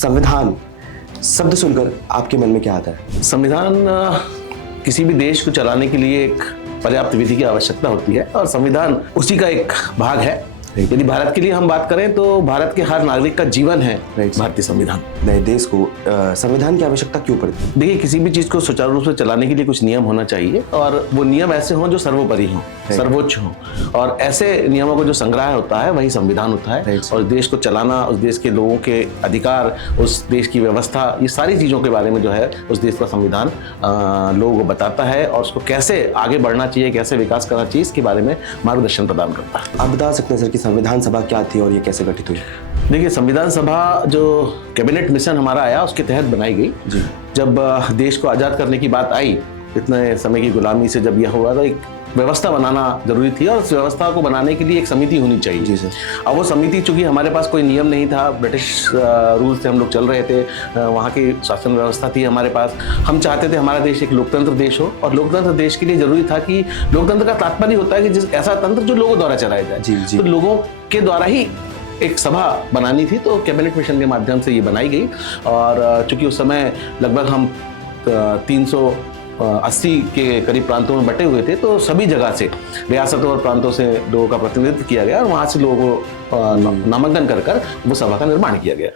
संविधान शब्द सुनकर आपके मन में क्या आता है? संविधान किसी भी देश को चलाने के लिए एक पर्याप्त विधि की आवश्यकता होती है और संविधान उसी का एक भाग है। यदि भारत के लिए हम बात करें तो भारत के हर नागरिक का जीवन है भारतीय संविधान। नए देश को संविधान की आवश्यकता क्यों पड़ती है? देखिए, किसी भी चीज को सुचारू रूप से चलाने के लिए कुछ नियम होना चाहिए और वो नियम ऐसे हों जो सर्वोपरि हों, सर्वोच्च हों, और ऐसे नियमों को जो संग्रह होता है वही संविधान होता है। और देश को चलाना, उस देश के लोगों के अधिकार, उस देश की व्यवस्था, ये सारी चीजों के बारे में जो है उस देश का संविधान लोगों को बताता है और उसको कैसे आगे बढ़ना चाहिए, कैसे विकास करना चाहिए, इसके बारे में मार्गदर्शन प्रदान करता है। आप बता सकते हैं सर कि संविधान सभा क्या थी और ये कैसे गठित हुई? देखिए, संविधान सभा जो कैबिनेट मिशन हमारा आया उसके तहत बनाई गई जी। जब देश को आज़ाद करने की बात आई, इतने समय की गुलामी से जब यह हुआ तो एक व्यवस्था बनाना जरूरी थी और उस व्यवस्था को बनाने के लिए एक समिति होनी चाहिए। जी सर। अब वो समिति, चूंकि हमारे पास कोई नियम नहीं था, ब्रिटिश रूल से हम लोग चल रहे थे, वहाँ की शासन व्यवस्था थी हमारे पास। हम चाहते थे हमारा देश एक लोकतंत्र देश हो और लोकतंत्र देश के लिए जरूरी था कि लोकतंत्र का तात्पर्य होता है कि जिस ऐसा तंत्र जो लोगों द्वारा चलाया जाए। जी। तो लोगों के द्वारा ही एक सभा बनानी थी, तो कैबिनेट मिशन के माध्यम से ये बनाई गई। और चूंकि उस समय लगभग हम 380 के करीब प्रांतों में बटे हुए थे, तो सभी जगह से, रियासतों और प्रांतों से लोगों का प्रतिनिधित्व किया गया और वहाँ से लोगों को नामांकन कर वो सभा का निर्माण किया गया।